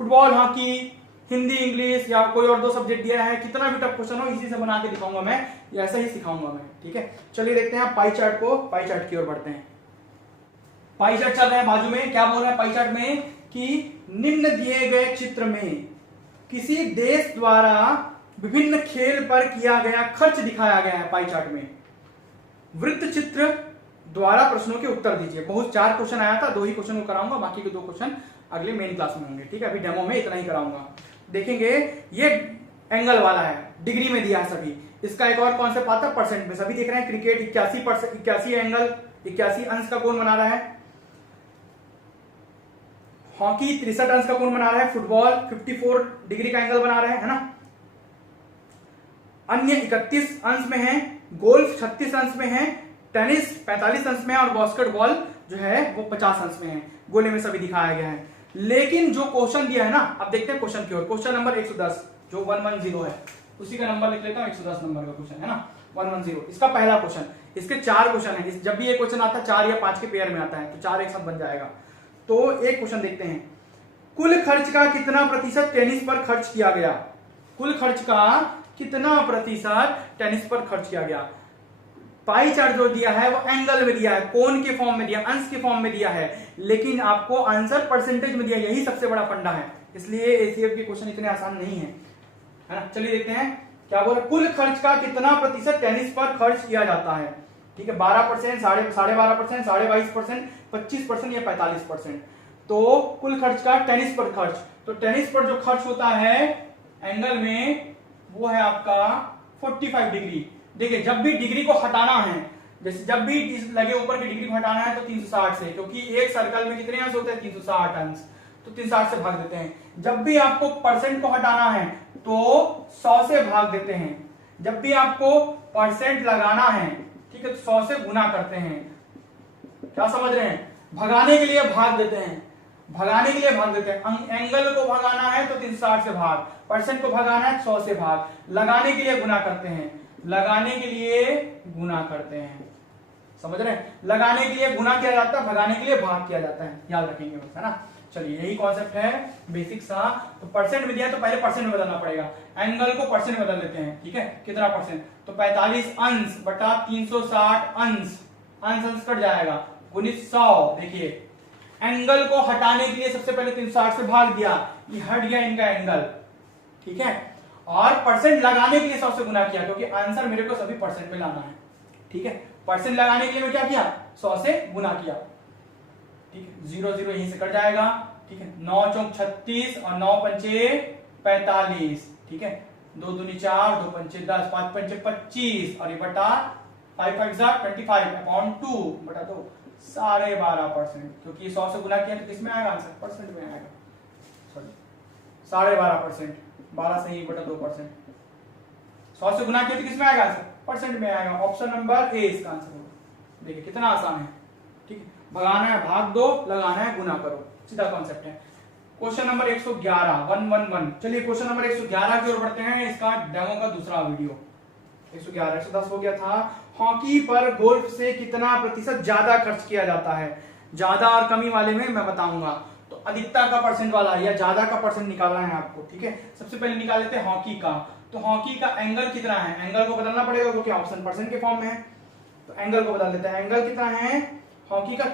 Football, hockey, Hindi, English या कोई और 2 सब्जेक्ट दिया है, कितना भी टफ क्वेश्चन हो इसी से बना के दिखाऊंगा मैं, ऐसा ही सिखाऊंगा मैं। ठीक है, चलिए देखते हैं पाई चार्ट को, पाई चार्ट की ओर बढ़ते हैं। पाई चार्ट चल रहा है बाजू में, क्या बोल रहा है पाई चार्ट में कि निम्न दिए गए चित्र में किसी देश द्वारा विभिन्न खेल पर किया गया खर्च दिखाया गया है। पाई चार्ट में वृत्त चित्र द्वारा प्रश्नों के उत्तर दीजिए। बहुत 4 क्वेश्चन आया था, 2 ही क्वेश्चन को कराऊंगा, बाकी के 2 क्वेश्चन अगले मेन क्लास में होंगे। ठीक है, अभी डेमो में इतना ही कराऊंगा। देखेंगे ये एंगल वाला है, डिग्री में दिया है सभी। इसका एक और कॉन्सेप्ट आता है परसेंट में, सभी देख रहे हैं। क्रिकेट 81 एंगल 81 अंश का कोण बना रहा है, हॉकी 63 अंश का कोण बना रहा है, फुटबॉल 54 डिग्री का एंगल बना रहा है ना। अन्य 31 अंश में है, गोल्फ 36 अंश में है, टेनिस 45 अंश में है और बास्केटबॉल जो है वो 50 अंश में है। गोले में सभी दिखाया गया है। लेकिन जो क्वेश्चन दिया है ना, अब देखते हैं क्वेश्चन की ओर। क्वेश्चन नंबर 110 जो 110 है, उसी का नंबर लिख लेता हूं, 110 नंबर का क्वेश्चन है ना, 110। इसका पहला क्वेश्चन, इसके 4 क्वेश्चन है। जब भी ये क्वेश्चन आता है 4 या 5 के पेयर में आता है, तो 4 एक साथ बन जाएगा। तो एक क्वेश्चन देखते हैं, कुल खर्च का कितना प्रतिशत टेनिस पर खर्च किया गया? कुल खर्च का कितना प्रतिशत टेनिस पर खर्च किया गया? पाई चार्ट जो दिया है वो एंगल में दिया है, कोण के फॉर्म में दिया, अंश के फॉर्म में दिया है, लेकिन आपको आंसर परसेंटेज में दिया। यही सबसे बड़ा फंडा है, इसलिए एसीएफ के क्वेश्चन इतने आसान नहीं है ना। चलिए देखते हैं क्या बोला, कुल खर्च का कितना प्रतिशत टेनिस पर खर्च किया जाता है? ठीक है, 12%, 12.5%, 22%, 25% या 45%। तो कुल खर्च का टेनिस पर खर्च, तो टेनिस पर जो खर्च होता है एंगल में वो है आपका 45 डिग्री। देखिए जब भी डिग्री को हटाना है, जैसे जब भी इस लगे ऊपर की डिग्री को हटाना है तो 360 से, क्योंकि एक सर्कल में कितने अंश होते हैं? 360 अंश, तो 360 से भाग देते हैं। जब भी आपको परसेंट को हटाना है तो 100 से भाग देते हैं, जब भी आपको परसेंट लगाना है, ठीक है, तो 100 से गुना करते हैं। क्या समझ रहे हैं? भगाने के लिए भाग देते हैं, भगाने के लिए भाग देते हैं। एंगल को भगाना है तो 360 से भाग, परसेंट को भगाना है 100 से भाग, लगाने के लिए गुना करते हैं, लगाने के लिए गुना करते हैं। समझ रहे हैं? लगाने के लिए गुना किया जाता है, भगाने के लिए भाग किया जाता है, याद रखेंगे बस, है ना। चलिए यही कॉन्सेप्ट है बेसिक सा। तो परसेंट में दिया तो पहले परसेंट में बदलना पड़ेगा, एंगल को परसेंट में बदल देते हैं, ठीक है। कितना परसेंट? तो 45 अंश बटा 360 अंश, अंश अंश कट जाएगा, गुणित 100। देखिए एंगल को हटाने के लिए सबसे पहले 360 से भाग दिया, ये हट गया इनका एंगल, ठीक है। और परसेंट लगाने के लिए 100 से गुना किया, क्योंकि आंसर मेरे को सभी परसेंट में लाना है, ठीक है। परसेंट लगाने के लिए मैं क्या किया? 100 से गुना किया, ठीक है। 0 0 यहीं से कट जाएगा, ठीक है। 9 चौक 36 और 9 पंचे 45, ठीक है। 2 दूनी 4, 2 पंचे 10, 5 पंचे 25 और ये बटा 5 5 25 अपॉन 2 बटा 2, 12.5%। क्योंकि 100 से गुना किया तो किसमें आएगा आंसर? परसेंट में आएगा, सॉरी 12.5%, 12 से 1 बटा 2%। 100 से गुना किया तो किसमें आएगा आंसर? परसेंट में आएगा। ऑप्शन नंबर ए इसका आंसर होगा। देखिए कितना आसान है, ठीक है। भगाना है भाग दो, लगाना है गुना करो, सीधा कॉन्सेप्ट है। Question number 111 111। चलिए क्वेश्चन नंबर 111 की ओर बढ़ते हैं, इसका डेमो का दूसरा वीडियो। 111 110 हो गया था। हॉकी पर गोल्फ से कितना प्रतिशत ज्यादा खर्च किया जाता है? ज्यादा और कमी वाले में मैं बताऊंगा। तो अधिकता का परसेंट वाला या ज्यादा का परसेंट निकालना है आपको, ठीक है। सबसे पहले निकाल लेते हैं हॉकी का। तो हॉकी का एंगल कितना है? एंगल को बदलना पड़ेगा क्योंकि ऑप्शन परसेंट के फॉर्म में है, तो एंगल को बदल देते हैं। एंगल कितना है हॉकी का?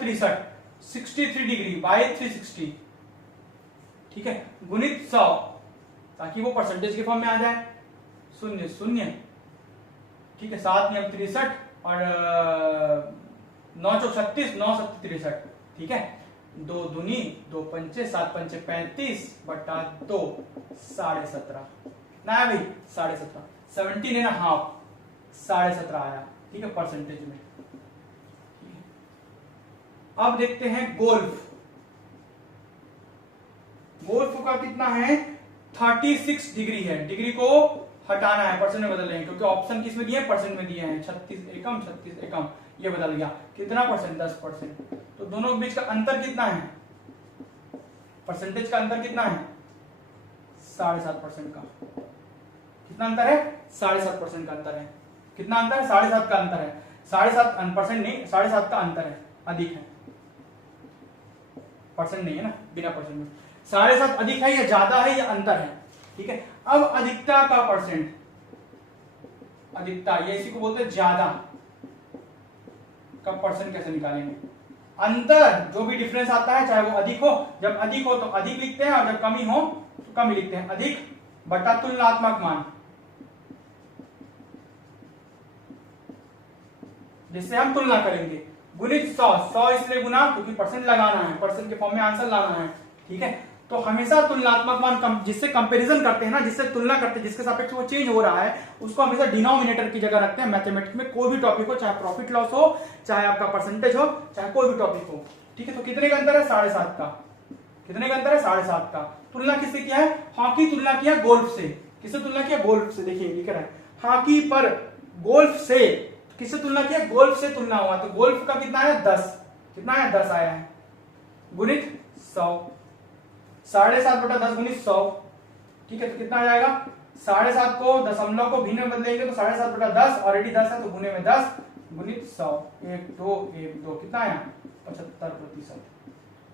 63 डिग्री बाय 360, ठीक है, गुणित 100, ताकि वो परसेंटेज के फॉर्म में आ जाए। 0 0, ठीक है। 7 नियम 63 और 9 चौक 36, 9 7 63, ठीक है। 2 दूनी 2 पंचे 7 पंचे 35 बटा 2, 17.5 ना भाई, 17.5, 17 है ना हाफ, 17.5 आया, ठीक है, परसेंटेज में। अब देखते हैं गोल्फ। गोल्फ का कितना है? 36 डिग्री है। डिग्री को हटाना है, परसेंट में बदल रहे हैं क्योंकि ऑप्शन किस में दिए हैं? परसेंट में दिए हैं। 36 एकम 36 एकम, ये बदल गया। कितना परसेंट? 10%। तो दोनों के बीच का अंतर कितना है? परसेंटेज का अंतर कितना है? 7.5% का। कितना अंतर है? 7.5% का अंतर है। कितना अंतर है? 7.5 का अंतर है। 7.5% नहीं, 7.5 का अंतर है, अधिक है। परसेंट नहीं है ना, बिना परसेंट में। 7.5 अधिक है या ज्यादा है या अंतर है, ठीक है। अब अधिकता का परसेंट, अधिकता ये इसी को बोलते हैं ज्यादा का परसेंट कैसे निकालेंगे? अंतर जो भी डिफरेंस आता है, चाहे वो अधिक हो, जब अधिक हो तो अधिक लिखते हैं और जब कमी हो तो कमी लिखते हैं। अधिक बटा तुलनात्मक मान, जिससे हम तुलना करेंगे, गुणित 100 इसलिए गुना क्योंकि परसेंट लगाना है, परसेंट के फॉर्म में आंसर लाना है, ठीक है। तो हमेशा तुलनात्मक मान जिससे कंपैरिजन करते हैं ना, जिससे तुलना करते हैं, जिसके सापेक्ष वो चेंज हो रहा है, उसको हमेशा डिनोमिनेटर की जगह रखते हैं। मैथमेटिक्स में कोई भी टॉपिक हो, चाहे प्रॉफिट लॉस हो, चाहे आपका परसेंटेज हो, चाहे कोई भी टॉपिक हो, ठीक है। तो कितने का अंतर है? 7.5 का। कितने का अंतर है? 7.5 का। तुलना किससे किया है? हॉकी तुलना किया गोल्फ से। किससे तुलना किया? गोल्फ से। देखिए लिख रहा है हॉकी पर गोल्फ से, किससे तुलना किया? गोल्फ से तुलना हुआ। तो गोल्फ का कितना है? 10। कितना है? 10 आया है, गुणित 100। 7.5 बटा 10 गुणित 100, ठीक है। तो कितना आ जाएगा? 7.5 को दशमलव को भिन्न में बदलेंगे तो 7.5 बटा 10, ऑलरेडी 10 है तो गुने में 10 गुणित 100, 1 2 1 2, कितना आया? 75%।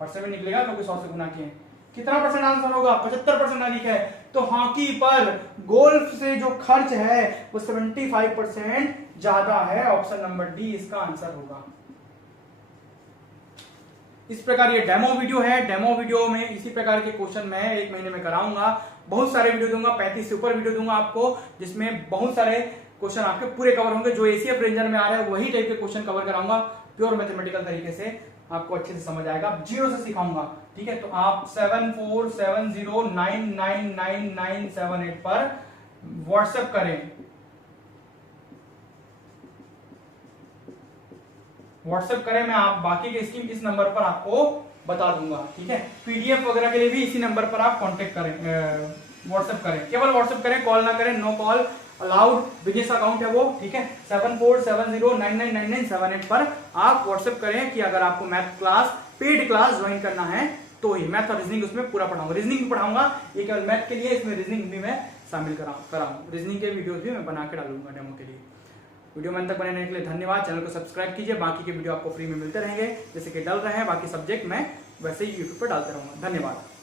परसेंट में निकलेगा क्योंकि 100 से गुना किए। कितना परसेंट आंसर होगा? 75% अधिक है। तो हॉकी पर गोल्फ से जो खर्च है वो 75% ज्यादा है। ऑप्शन नंबर डी इसका आंसर होगा। इस प्रकार ये डेमो वीडियो है। डेमो वीडियो में इसी प्रकार के क्वेश्चन मैं 1 महीने में कराऊंगा। बहुत सारे वीडियो दूंगा, 35 से ऊपर वीडियो दूंगा आपको, जिसमें बहुत सारे क्वेश्चन आपके पूरे कवर होंगे। जो एसीएफ रेंजर में आ रहा है वही टाइप के क्वेश्चन कवर कराऊंगा, प्योर मैथमेटिकल तरीके से आपको अच्छे से समझ आएगा। जीरो से सिखाऊंगा, ठीक है। तो आप 7470999978 पर व्हाट्सएप करें, व्हाट्सएप करें। मैं आप बाकी के स्कीम इस नंबर पर आपको बता दूंगा, ठीक है। पीडीएफ वगैरह के लिए भी इसी नंबर पर आप कांटेक्ट करें, व्हाट्सएप करें, केवल व्हाट्सएप करें, कॉल ना करें, no call allowed, business account है वो, ठीक है। 7470999978 पर आप व्हाट्सएप करें कि अगर आपको math class, paid class join करना है तो ही। मैथ और रीजनिंग उसमें पूरा पढ़ाऊंगा, रीजनिंग भी पढ़ाऊंगा, ये केवल मैथ के लिए, इसमें रीजनिंग भी मैं शामिल कराऊं, रीजनिंग के वीडियोस भी मैं बना के डालूंगा डेमो के लिए। वीडियो में अंत तक बने रहने के लिए धन्यवाद। चैनल को सब्सक्राइब कीजिए, बाकी के वीडियो आपको फ्री में मिलते रहेंगे, जैसे कि डल रहे हैं बाकी सब्जेक्ट मैं वैसे ही यूट्यूब पर डालते रहूंगा। धन्यवाद।